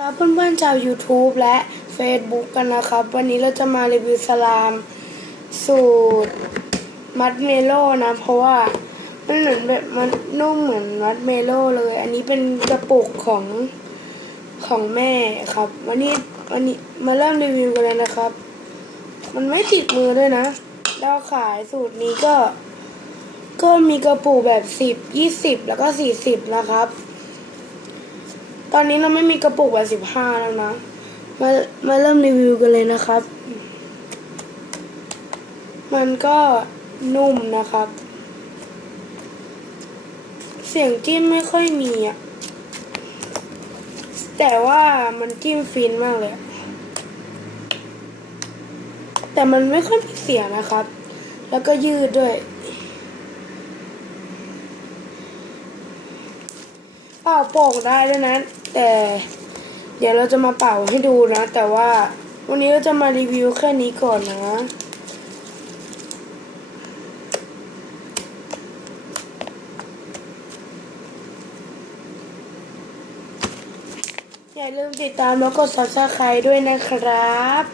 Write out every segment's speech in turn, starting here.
ครับเพื่อนๆชาว YouTube และ Facebook กันนะครับ วันนี้เราจะมารีวิวสลาม สูตร มัดเมโลนะ เพราะว่ามันเหมือนแบบมันนุ่มเหมือนมัดเมโลเลย อันนี้เป็นกระปุกของของแม่ครับ วันนี้วันนี้มาเริ่มรีวิวกันเลยนะครับ มันไม่ติดมือด้วยนะเราขายสูตรนี้ก็ ก็มีกระปุกแบบสิบยี่สิบแล้วก็สี่สิบนะครับ อนนี้เราไม่มีกระปุกแบบสิบห้าแล้วนะ มามาเริ่มรีวิวกันเลยนะครับ มันก็นุ่มนะครับ เสียงจิ้มไม่ค่อยมีอะแต่ว่ามันจิ้มฟินมากเลย แต่มันไม่ค่อยมีเสียงนะครับ แล้วก็ยืดด้วย เป่าโป่งได้ด้วยนะ แต่เดี๋ยวเราจะมาเป่าให้ดูนะ แต่ว่าวันนี้เราจะมารีวิวแค่นี้ก่อนนะอย่าลืมติดตามแล้วกด subscribe ด้วยนะครับ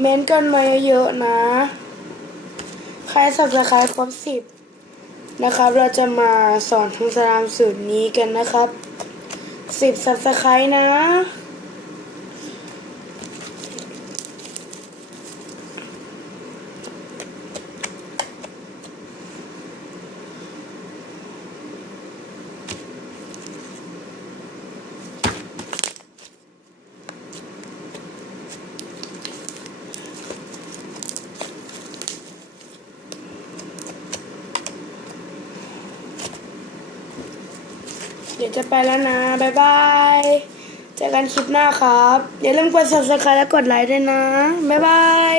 เม้นต์กันมาเยอะๆนะ ใคร subscribe ครบสิบ นะครับ เราจะมาสอนทางสลามสูตรนี้กันนะครับสิบสับสไครนะ เดี๋ยวจะไปแล้วนะ บ๊ายบาย เจอกันคลิปหน้าครับ อย่าลืมกด subscribe และกดไลค์ด้วยนะ บ๊ายบาย